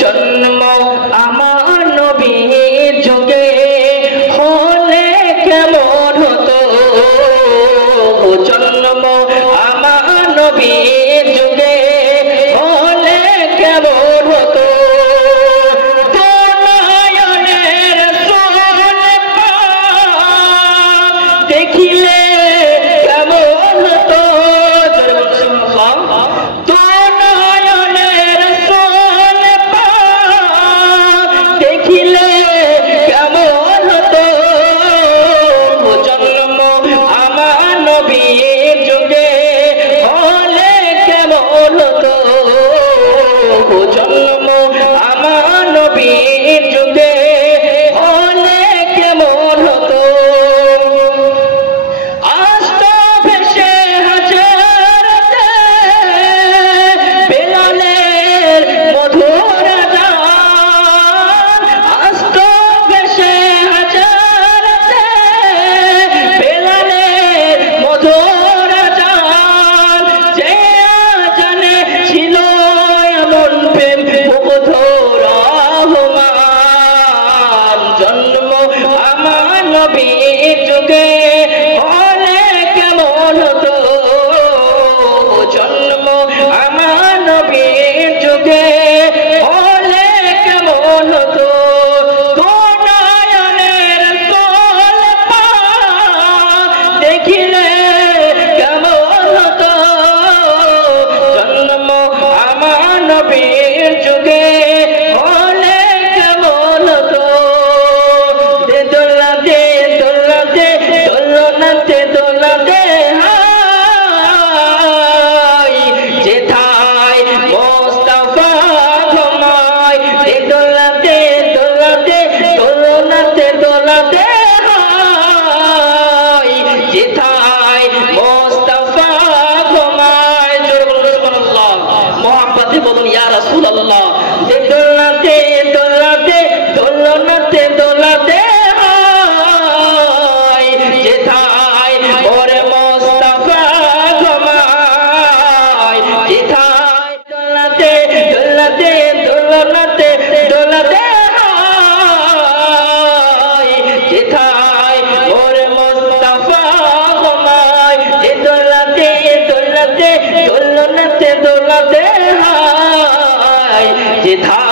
জন্ম আমার নবীর যুগে হলে কেমন হতো, জন্ম আমার নবীর যুগে হলে কেমন হতো। দেখিলে কেমন হতো, দেখিলে কেমন হতো, জন্ম আমার নবীর যুগে হলে কেমন হতো, জন্ম আমার নবীর যুগে হলে কেমন হতো। জন্ম আমার নবীর যুগে হলে কেমন হতো, জন্ম আমার নবীর যুগে হলে কেমন হতো। দেখিলে কেমন হতো, জন্ম আমার নবীর যুগে হলে কেমন হতো। দোলনাতে দোলনাতে হাই যেথায় মোস্তফা ঘুমায়, দোলনাতে দোলনাতে দোলনাতে দোলনাতে হাই যেথায় মোস্তফা ঘুমায়। জোরে বলুন সুবহানাল্লাহ, মুহাব্বতে বলুন ইয়া রাসূলুল্লাহ। দোলনাতে দোলনাতে দোলনাতে দোলনাতে দোলনাতে দোলনাতে হাই যেথায় মোর মুস্তাফা ঘুমায়, দোলনাতে দোলনাতে দোলনাতে দোলনাতে হাই যেথায়